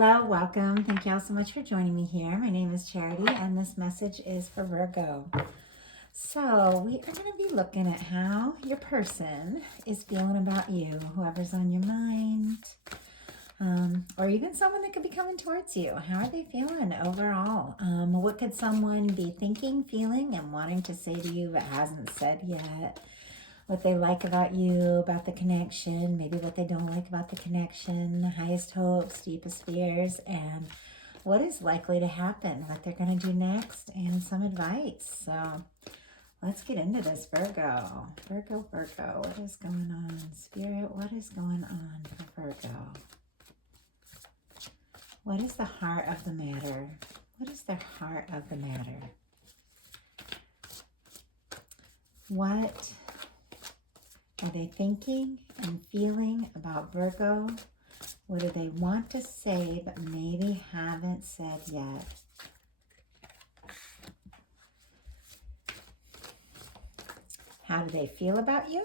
Hello, welcome. Thank you all so much for joining me here. My name is Charity, and this message is for Virgo. So, we are going to be looking at how your person is feeling about you, whoever's on your mind, or even someone that could be coming towards you. How are they feeling overall? What could someone be thinking, feeling, and wanting to say to you but hasn't said yet? What they like about you, about the connection, maybe what they don't like about the connection, highest hopes, deepest fears, and what is likely to happen, what they're going to do next, and some advice. So let's get into this, Virgo. Virgo, what is going on? Spirit, what is going on for Virgo? What is the heart of the matter? What is the heart of the matter? What are they thinking and feeling about Virgo? What do they want to say but maybe haven't said yet? How do they feel about you?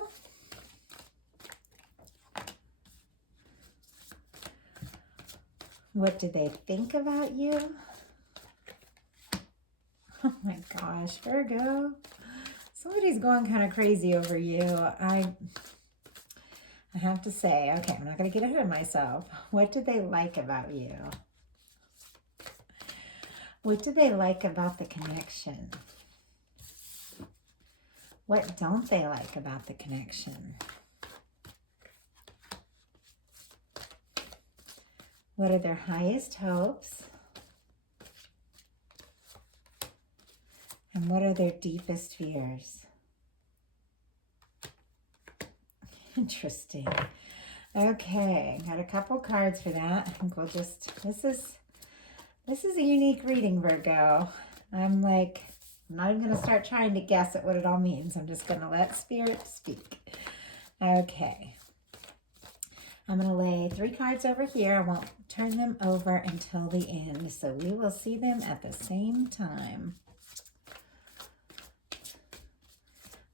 What do they think about you? Oh my gosh, Virgo. Somebody's going kind of crazy over you. I have to say, okay, I'm not going to get ahead of myself. What do they like about you? What do they like about the connection? What don't they like about the connection? What are their highest hopes? And what are their deepest fears? Interesting. Okay, got a couple cards for that. I think we'll just, this is a unique reading, Virgo. I'm not even going to start trying to guess at what it all means. I'm just going to let Spirit speak. Okay. I'm going to lay 3 cards over here. I won't turn them over until the end, so we will see them at the same time.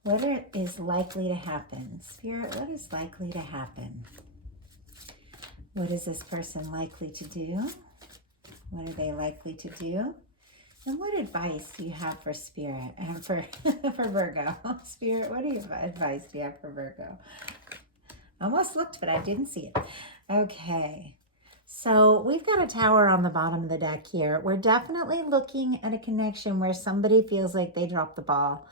What is likely to happen? Spirit, what is likely to happen? What is this person likely to do? What are they likely to do? And what advice do you have for Spirit and for Virgo? Spirit, what advice do you have for Virgo? I almost looked, but I didn't see it. Okay. So we've got a Tower on the bottom of the deck here. We're definitely looking at a connection where somebody feels like they dropped the ball.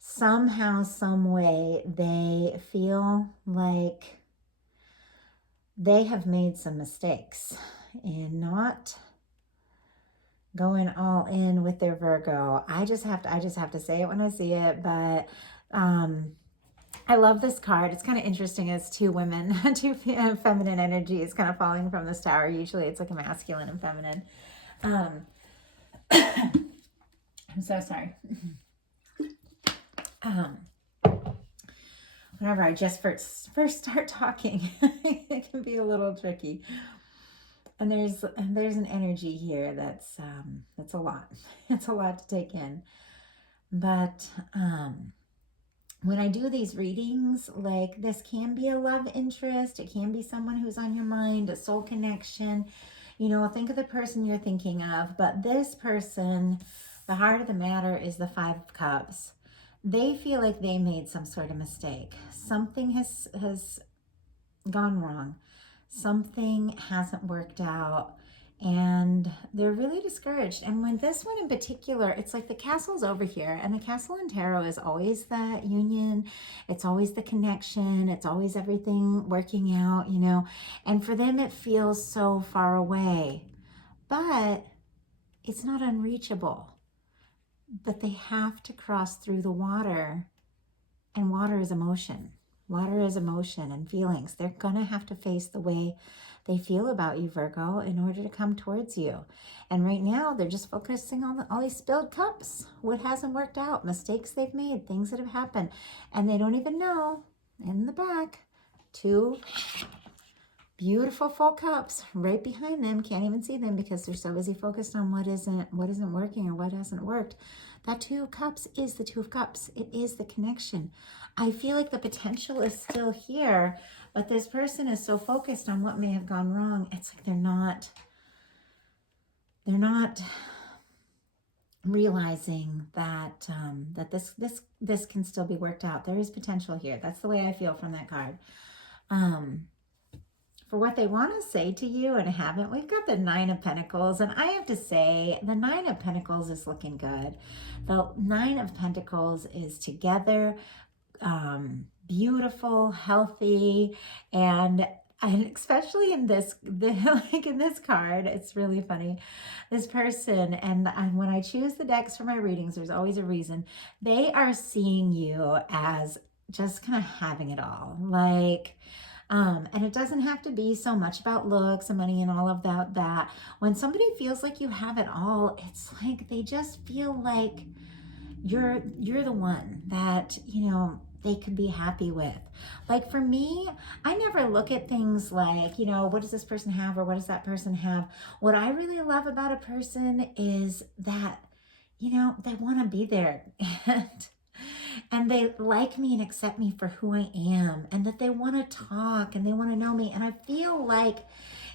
Somehow, some way, they feel like they have made some mistakes in not going all in with their Virgo. I just have to say it when I see it, but I love this card. It's kind of interesting. It's 2 women, 2 feminine energies kind of falling from this tower. Usually it's like a masculine and feminine. I'm so sorry. Whenever I just first start talking, it can be a little tricky. And there's an energy here that's a lot. It's a lot to take in. But when I do these readings, like, this can be a love interest. It can be someone who's on your mind, a soul connection. You know, think of the person you're thinking of. But this person, the heart of the matter is the 5 of Cups. They feel like they made some sort of mistake. Something has gone wrong. Something hasn't worked out. And they're really discouraged. And when this one in particular, it's like the castle's over here. And the castle in tarot is always the union. It's always the connection. It's always everything working out, you know. And for them, it feels so far away. But it's not unreachable. But they have to cross through the water, and water is emotion. Water is emotion and feelings. They're going to have to face the way they feel about you, Virgo, in order to come towards you. And right now, they're just focusing on all these spilled cups, what hasn't worked out, mistakes they've made, things that have happened. And they don't even know, in the back, 2 beautiful full cups right behind them. Can't even see them because they're so busy focused on what isn't working or what hasn't worked. That 2 of Cups is the 2 of Cups. It is the connection. I feel like the potential is still here, but this person is so focused on what may have gone wrong. It's like they're not they're not realizing that that this can still be worked out. There is potential here. That's the way I feel from that card. For what they want to say to you and haven't, we've got the Nine of Pentacles, and I have to say the Nine of Pentacles is looking good. The Nine of Pentacles is together, beautiful, healthy, and especially in this, like in this card, it's really funny. This person, and when I choose the decks for my readings, there's always a reason. They are seeing you as just kind of having it all, like. And it doesn't have to be so much about looks and money and all of that. When somebody feels like you have it all, it's like they just feel like you're the one that, you know, they could be happy with. Like for me, I never look at things like, you know, what does this person have or what does that person have? What I really love about a person is that, you know, they want to be there. And they like me and accept me for who I am, and that they want to talk and they want to know me. And I feel like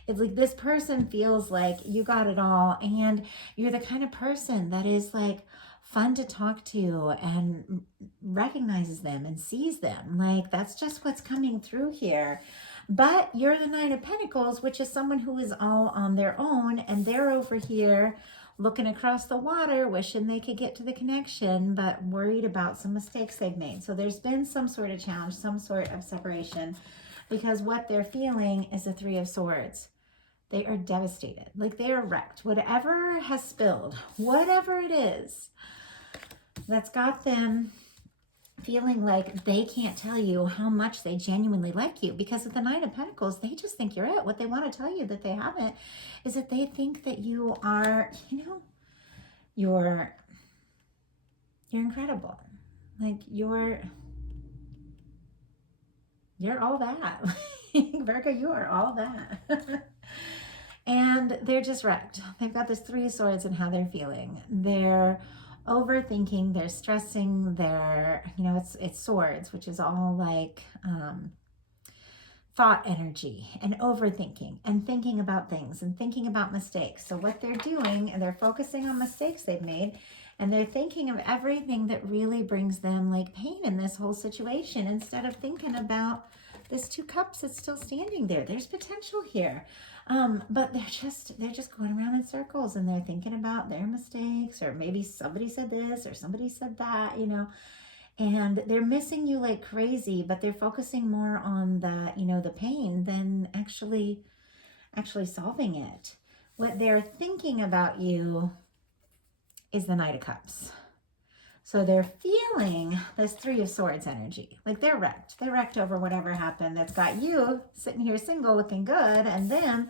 it's like this person feels like you got it all, and you're the kind of person that is like fun to talk to and recognizes them and sees them. Like that's just what's coming through here. But you're the Nine of Pentacles, which is someone who is all on their own, and they're over here looking across the water, wishing they could get to the connection, but worried about some mistakes they've made. So there's been some sort of challenge, some sort of separation, because what they're feeling is the Three of Swords. They are devastated, like they are wrecked. Whatever has spilled, whatever it is that's got them feeling like they can't tell you how much they genuinely like you, because of the Nine of Pentacles, they just think you're it. What they want to tell you that they haven't is that they think that you are, you know, you're incredible. Like you're all that. Virgo, you are all that. And they're just wrecked. They've got this Three of Swords and how they're feeling. They're overthinking, they're stressing, they're, you know, it's swords, which is all like thought energy and overthinking and thinking about things and thinking about mistakes. So what they're doing, and they're focusing on mistakes they've made, and they're thinking of everything that really brings them like pain in this whole situation, instead of thinking about this Two Cups that's still standing there. There's potential here. But they're just going around in circles, and they're thinking about their mistakes, or maybe somebody said this or somebody said that, you know, and they're missing you like crazy, but they're focusing more on the, you know, the pain than actually solving it. What they're thinking about you is the Knight of Cups. So they're feeling this Three of Swords energy. Like they're wrecked. They're wrecked over whatever happened that's got you sitting here single looking good, and them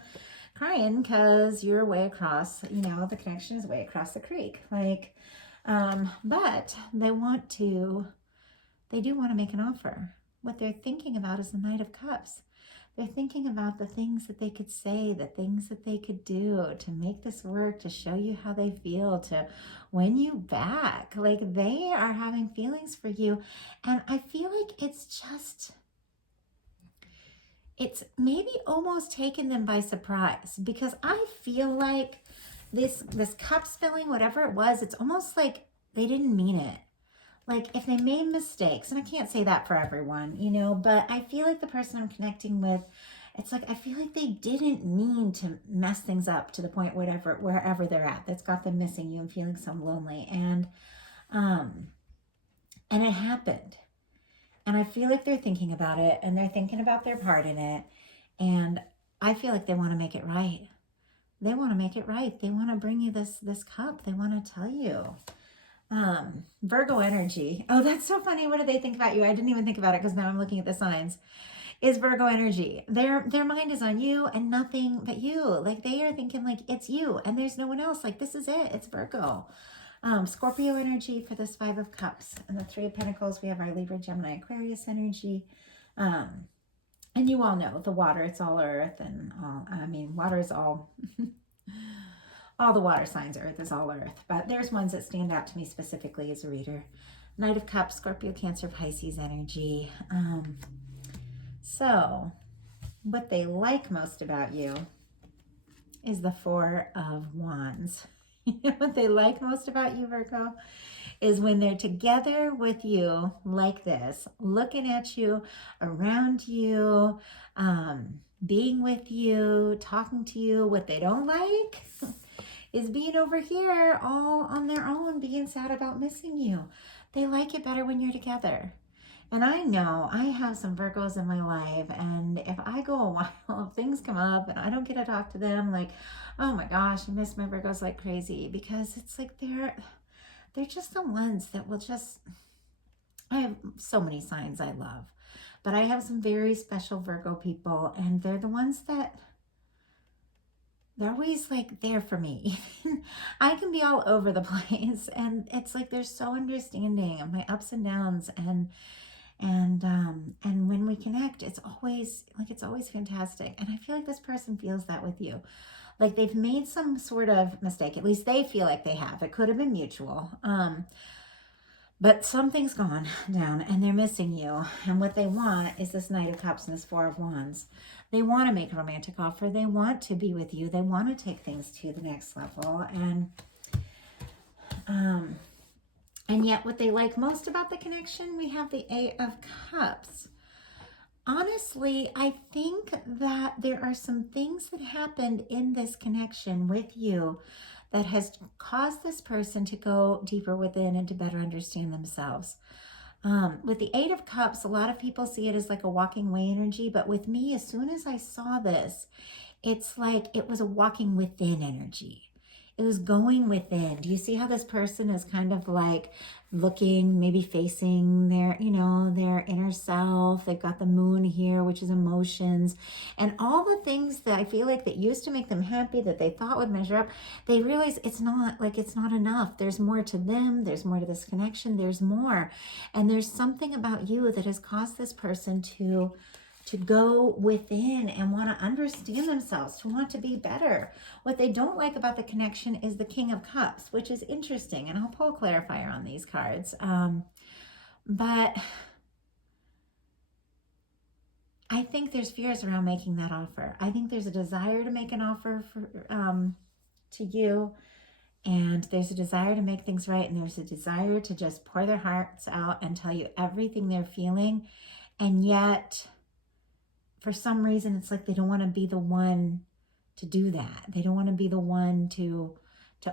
crying because you're way across, you know, the connection is way across the creek. Like, but they do want to make an offer. What they're thinking about is the Knight of Cups. They're thinking about the things that they could say, the things that they could do to make this work, to show you how they feel, to win you back. Like they are having feelings for you. And I feel like it's maybe almost taken them by surprise, because I feel like this cup spilling, whatever it was, it's almost like they didn't mean it. Like if they made mistakes, and I can't say that for everyone, you know, but I feel like the person I'm connecting with, it's like I feel like they didn't mean to mess things up to the point wherever they're at. That's got them missing you and feeling so lonely. And it happened. And I feel like they're thinking about it, and they're thinking about their part in it. And I feel like they want to make it right. They want to make it right. They want to bring you this cup. They want to tell you. Virgo energy. Oh, that's so funny. What do they think about you? I didn't even think about it because now I'm looking at the signs. Is Virgo energy. Their mind is on you and nothing but you. Like they are thinking like it's you and there's no one else. Like this is it. It's Virgo. Scorpio energy for this Five of Cups. And the Three of Pentacles, we have our Libra, Gemini, Aquarius energy. And you all know the water, it's all earth, and all, I mean, water is all... all the water signs, earth is all earth, but there's ones that stand out to me specifically as a reader. Knight of Cups, Scorpio, Cancer, Pisces energy. So what they like most about you is the Four of Wands. You know what they like most about you, Virgo? Is when they're together with you like this, looking at you, around you, being with you, talking to you. What they don't like is being over here all on their own, being sad about missing you. They like it better when you're together. And I know I have some Virgos in my life, and if I go a while, if things come up and I don't get to talk to them, like, oh my gosh, I miss my Virgos like crazy, because it's like they're just the ones that will just, I have so many signs I love, but I have some very special Virgo people, and they're the ones that, they're always like there for me. I can be all over the place, and it's like they're so understanding of my ups and downs, and when we connect, it's always fantastic. And I feel like this person feels that with you. Like they've made some sort of mistake. At least they feel like they have. It could have been mutual. But something's gone down and they're missing you. And what they want is this Knight of Cups and this Four of Wands. They want to make a romantic offer. They want to be with you. They want to take things to the next level. And yet what they like most about the connection, we have the Eight of Cups. Honestly, I think that there are some things that happened in this connection with you that has caused this person to go deeper within and to better understand themselves. With the Eight of Cups, a lot of people see it as like a walking away energy, but with me, as soon as I saw this, it's like it was a walking within energy. It was going within. Do you see how this person is kind of like looking, maybe facing their, their inner self? They've got the moon here, which is emotions, and all the things that I feel like that used to make them happy, that they thought would measure up. They realize it's not enough. There's more to them. There's more to this connection. There's more. And there's something about you that has caused this person to go within and want to understand themselves, to want to be better. What they don't like about the connection is the King of Cups, which is interesting. And I'll pull a clarifier on these cards. But I think there's fears around making that offer. I think there's a desire to make an offer to you. And there's a desire to make things right. And there's a desire to just pour their hearts out and tell you everything they're feeling. And yet, for some reason, it's like they don't want to be the one to do that. They don't want to be the one to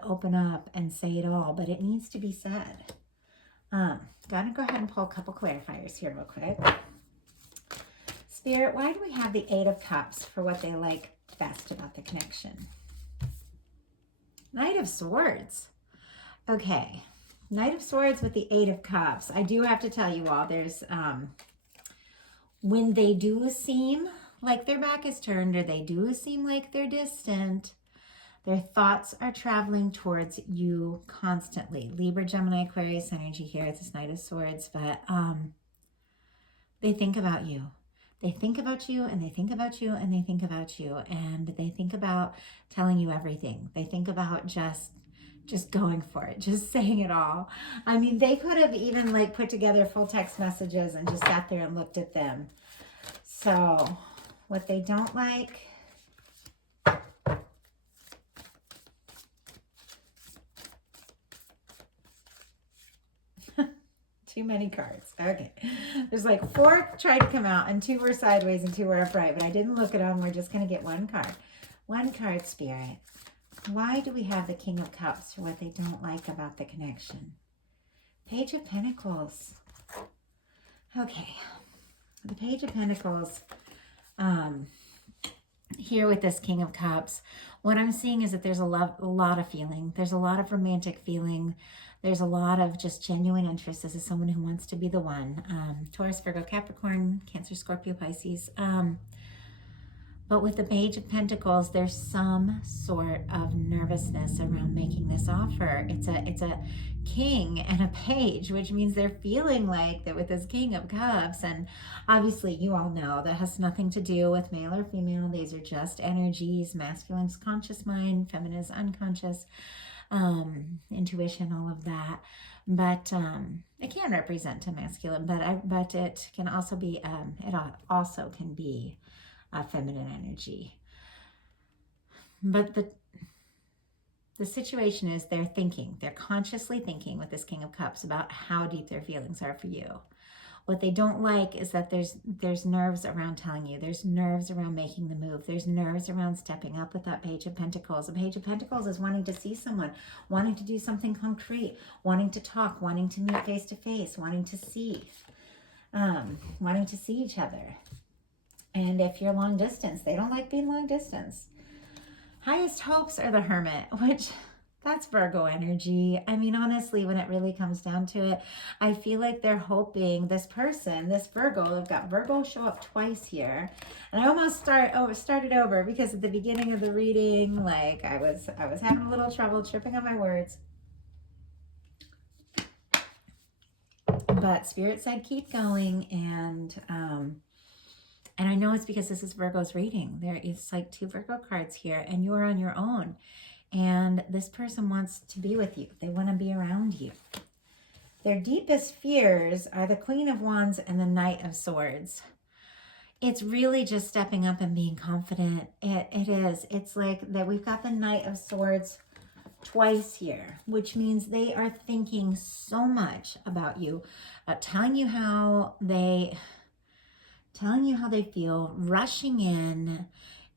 open up and say it all, but it needs to be said. Gotta go ahead and pull a couple clarifiers here real quick. Spirit, why do we have the Eight of Cups for what they like best about the connection? Knight of Swords. Okay, Knight of Swords with the Eight of Cups. I do have to tell you all, there's when they do seem like their back is turned, or they do seem like they're distant, their thoughts are traveling towards you constantly. Libra, Gemini, Aquarius energy here. It's this Knight of Swords, but they think about you. They think about you, and they think about you, and they think about you, and they think about telling you everything. They think about just going for it, just saying it all. I mean, they could have even like put together full text messages and just sat there and looked at them. So what they don't like, too many cards. Okay. There's like 4 tried to come out, and 2 were sideways and 2 were upright, but I didn't look at them. We're just going to get one card. One card, Spirit. Why do we have the King of Cups for what they don't like about the connection? Page of Pentacles. Okay. The Page of Pentacles, here with this King of Cups, what I'm seeing is that there's a lot of feeling. There's a lot of romantic feeling. There's a lot of just genuine interest. This is someone who wants to be the one. Taurus, Virgo, Capricorn, Cancer, Scorpio, Pisces. But with the Page of Pentacles, there's some sort of nervousness around making this offer. It's a king and a page, which means they're feeling like that with this King of Cups. And obviously, you all know that has nothing to do with male or female. These are just energies. Masculine's conscious mind, feminine's unconscious, intuition, all of that. But it can represent a masculine, but it can also be a feminine energy. But the situation is they're consciously thinking with this King of Cups about how deep their feelings are for you. What they don't like is that there's nerves around telling you. There's nerves around making the move. There's nerves around stepping up with that Page of Pentacles. A Page of Pentacles is wanting to see someone, wanting to do something concrete, wanting to talk, wanting to meet face to face, wanting to see each other. And if you're long distance, they don't like being long distance. Highest hopes are the Hermit, which that's Virgo energy. I mean, honestly, when it really comes down to it, I feel like they're hoping this person, this Virgo, I've got Virgo show up twice here. And I almost started over because at the beginning of the reading, like I was having a little trouble tripping on my words. But Spirit said keep going, and I know it's because this is Virgo's reading. There is like 2 Virgo cards here, and you're on your own. And this person wants to be with you. They want to be around you. Their deepest fears are the Queen of Wands and the Knight of Swords. It's really just stepping up and being confident. It is. It's like that we've got the Knight of Swords twice here, which means they are thinking so much about you, telling you how they feel, rushing in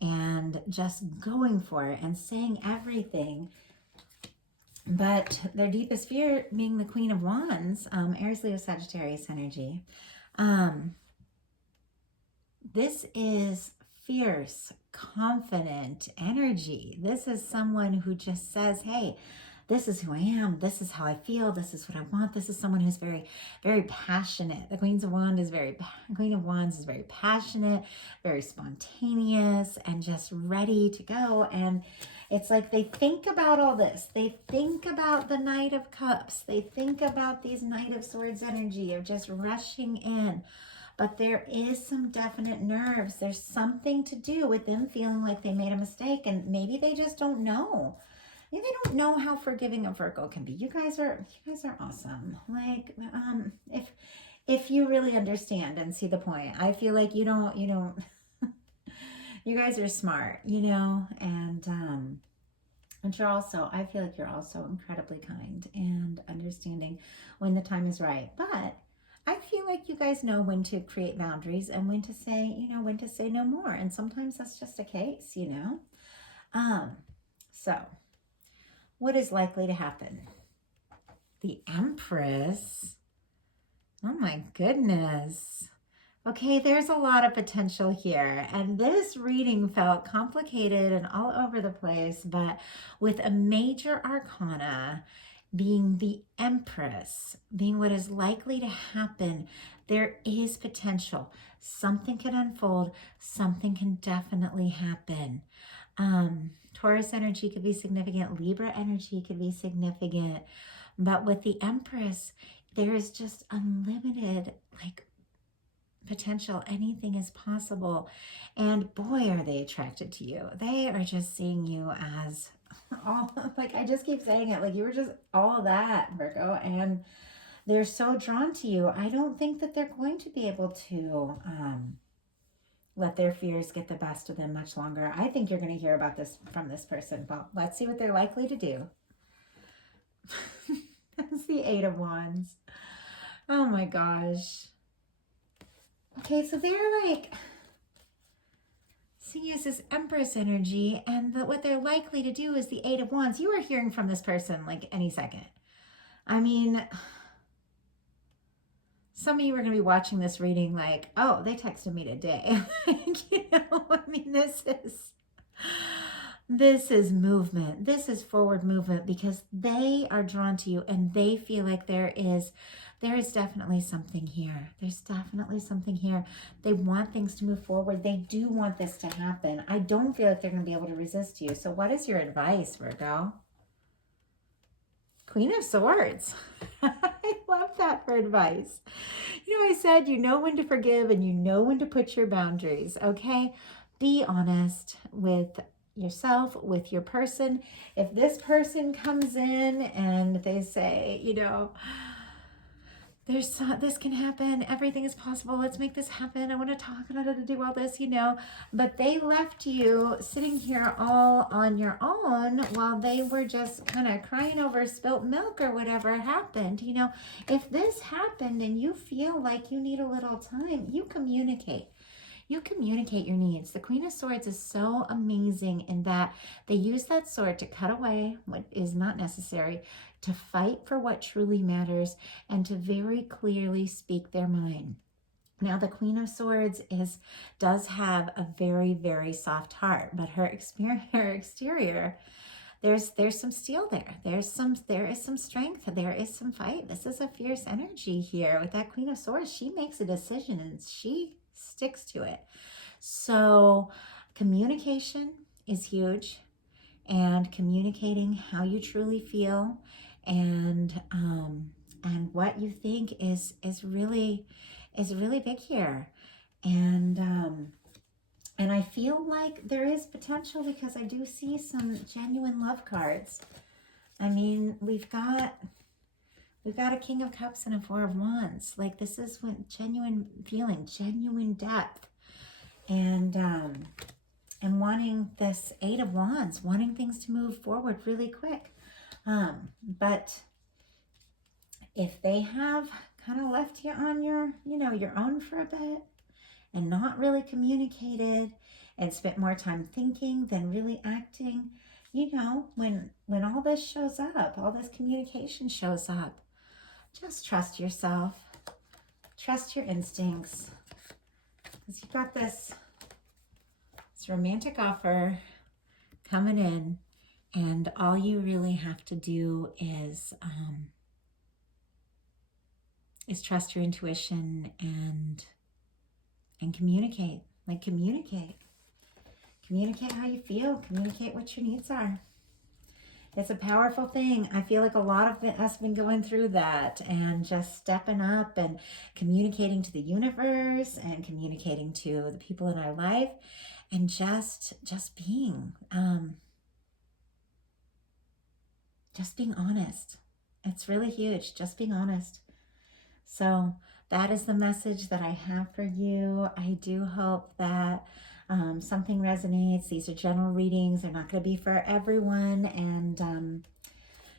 and just going for it and saying everything. But their deepest fear being the Queen of Wands, Aries, Leo, Sagittarius energy. This is fierce, confident energy. This is someone who just says, hey, this is who I am. This is how I feel. This is what I want. This is someone who's very, very passionate. The Queen of Wands is very passionate, very spontaneous, and just ready to go. And it's like they think about all this. They think about the Knight of Cups. They think about these Knight of Swords energy of just rushing in. But there is some definite nerves. There's something to do with them feeling like they made a mistake, and maybe they just don't know. Maybe they don't know how forgiving a Virgo can be. You guys are awesome. Like, if you really understand and see the point, I feel like you don't, you guys are smart, and you're also, I feel like you're also incredibly kind and understanding when the time is right. But I feel like you guys know when to create boundaries and when to say, when to say no more. And sometimes that's just a case, So what is likely to happen? The Empress. Oh my goodness. Okay, there's a lot of potential here. And this reading felt complicated and all over the place, but with a major arcana being the Empress, being what is likely to happen, there is potential. Something can unfold. Something can definitely happen. Taurus energy could be significant. Libra energy could be significant. But with the Empress, there is just unlimited, potential. Anything is possible. And boy, are they attracted to you. They are just seeing you as all, I just keep saying it, you were just all that, Virgo. And they're so drawn to you. I don't think that they're going to be able to let their fears get the best of them much longer. I think you're going to hear about this from this person. But let's see what they're likely to do. That's the 8 of Wands. Oh my gosh. Okay, so they're seeing as this Empress energy, and what they're likely to do is the 8 of Wands. You are hearing from this person any second. I mean, some of you are going to be watching this reading oh, they texted me today. This is movement. This is forward movement because they are drawn to you and they feel like there is definitely something here. There's definitely something here. They want things to move forward. They do want this to happen. I don't feel like they're going to be able to resist you. So what is your advice, Virgo? Queen of Swords. I love that for advice. I said you know when to forgive and you know when to put your boundaries, okay? Be honest with yourself, with your person. If this person comes in and they say, this can happen. Everything is possible. Let's make this happen. I want to talk and I want to do all this, But they left you sitting here all on your own while they were just kind of crying over spilt milk or whatever happened. If this happened and you feel like you need a little time, you communicate. You communicate your needs. The Queen of Swords is so amazing in that they use that sword to cut away what is not necessary, to fight for what truly matters, and to very clearly speak their mind. Now, the Queen of Swords does have a very, very soft heart, but her exterior, there's some steel there. There is some strength. There is some fight. This is a fierce energy here with that Queen of Swords. She makes a decision and she sticks to it. So communication is huge, and communicating how you truly feel and what you think is really big here. And I feel like there is potential because I do see some genuine love cards. I mean, we've got a King of Cups and a Four of Wands. Like, this is when genuine feeling, genuine depth, and wanting this Eight of Wands, wanting things to move forward really quick. But if they have kind of left you on your own for a bit and not really communicated and spent more time thinking than really acting, when all this shows up, all this communication shows up, just trust yourself, trust your instincts, because you've got this romantic offer coming in, and all you really have to do is trust your intuition and communicate. Like, communicate how you feel, communicate what your needs are. It's a powerful thing. I feel like a lot of us have been going through that, and just stepping up and communicating to the universe and communicating to the people in our life, and just being honest. It's really huge, just being honest. So that is the message that I have for you. I do hope that something resonates. These are general readings. They're not going to be for everyone. And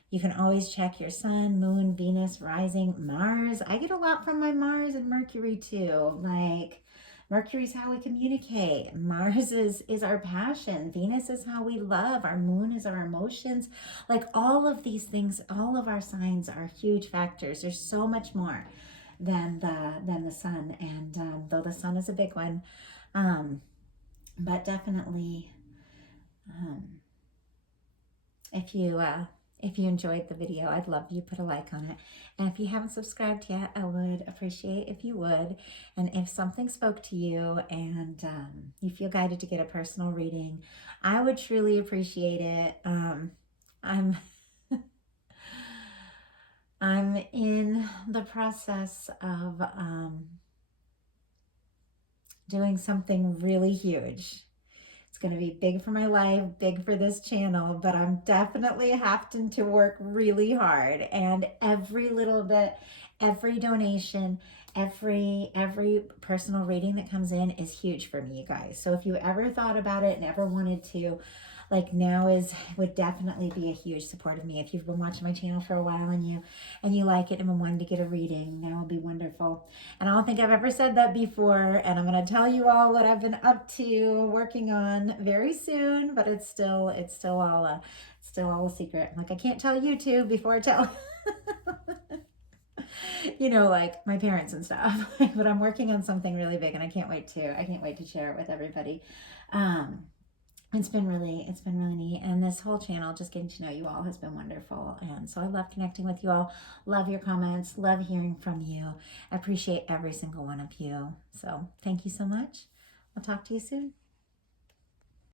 you can always check your sun, moon, Venus, rising, Mars. I get a lot from my Mars and Mercury too. Like, Mercury's how we communicate. Mars is our passion. Venus is how we love. Our moon is our emotions. Like, all of these things, all of our signs are huge factors. There's so much more than the sun. And though the sun is a big one, but definitely, if you enjoyed the video, I'd love you put a like on it. And if you haven't subscribed yet, I would appreciate if you would. And if something spoke to you and you feel guided to get a personal reading, I would truly appreciate it. I'm in the process of doing something really huge. It's going to be big for my life, big for this channel, but I'm definitely having to work really hard. And every little bit, every donation, every personal reading that comes in is huge for me, you guys. So if you ever thought about it and ever wanted to, like, now would definitely be a huge support of me. If you've been watching my channel for a while and you like it and been wanting to get a reading, now would be wonderful. And I don't think I've ever said that before, and I'm going to tell you all what I've been up to, working on very soon, but it's still all a secret. Like, I can't tell you two before I tell like my parents and stuff. But I'm working on something really big, and I can't wait to share it with everybody. It's been really neat, and this whole channel, just getting to know you all, has been wonderful. And so I love connecting with you all, love your comments, love hearing from you. I appreciate every single one of you. So thank you so much. I'll talk to you soon.